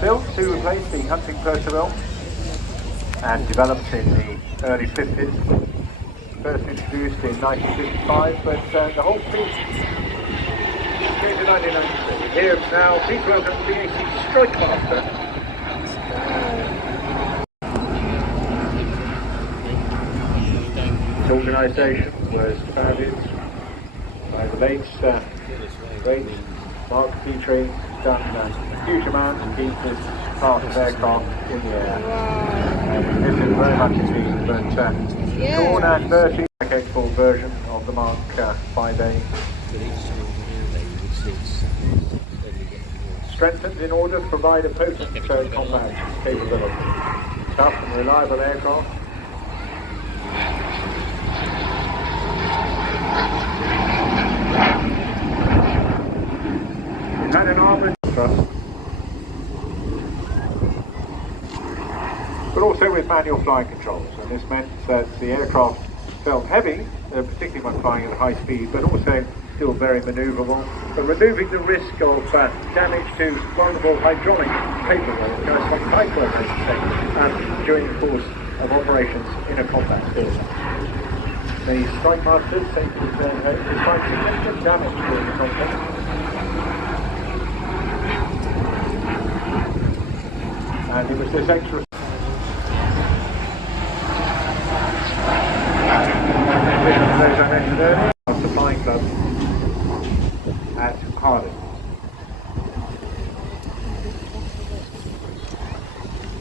built to replace the hunting Percival and developed in the early 50s. First introduced in 1955, but the whole fleet came in 1993. Here now, please welcome BAC Strikemaster. This organisation was founded by the late great Mark Petrie. He's done a huge amount to keep this class of aircraft in the air. This is very much indeed, but Eastbourne Airshow, full version of the Mark 5A. Strengthened in order to provide a potent combat capability. Tough and reliable aircraft. It had an armoured thrust, but also with manual flying controls, and this meant that the aircraft felt heavy, particularly when flying at high speed, but also still very manoeuvrable, but removing the risk of damage to vulnerable hydraulic paperwork, corresponding cyclone, I should say, during the course of operations in a combat field. The Strikemaster sent despite significant damage during the conflict. And it was this extra those I mentioned earlier, after flying club at Harden.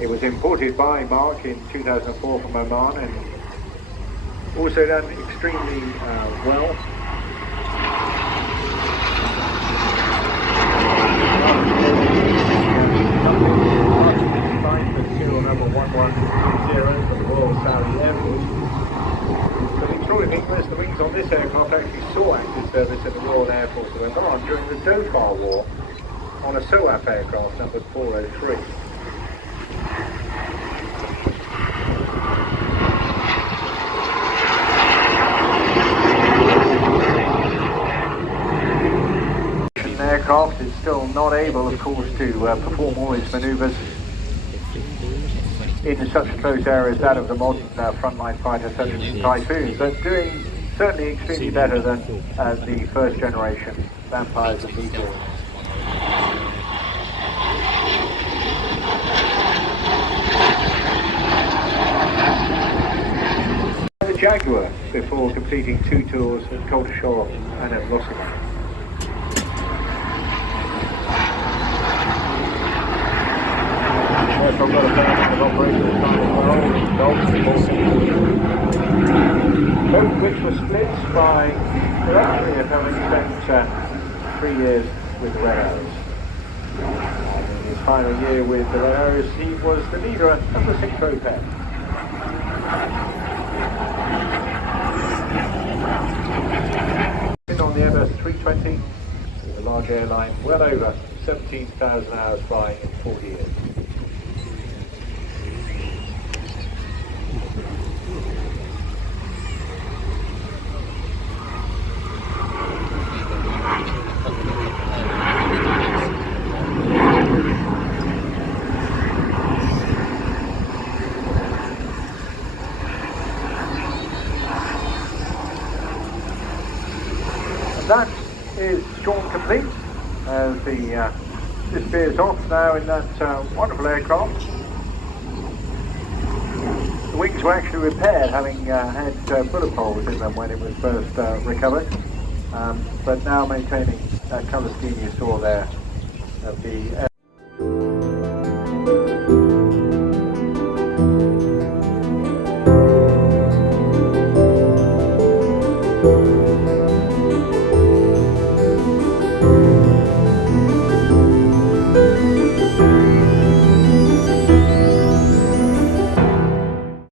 It was imported by Mark in 2004 from Oman and also done extremely well. The serial number 1120 from the Royal Saudi Air Force. But extraordinary thing was the wings on this aircraft actually saw active service at the Royal Air Force of Oman during the Dhofar War on a SOAF aircraft number 403. The aircraft is still not able, of course, to perform all its manoeuvres in such a close area as that of the modern frontline fighter such as the Typhoon, but doing certainly extremely better than the first generation Vampires and Meteors. The Jaguar before completing 2 tours at Coltishore and at Lossiemouth. I've got a fair amount of operational time as well, both which were split by directly of having spent 3 years with the Red Arrows. And in his final year with the Red Arrows, he was the leader of the 6-row pair. On the Airbus 320, with a large airline, well over 17,000 hours flying in 40 years. That is Sean complete as this veers off now in that wonderful aircraft. The wings were actually repaired, having had bullet holes in them when it was first recovered, but now maintaining that colour scheme you saw there of the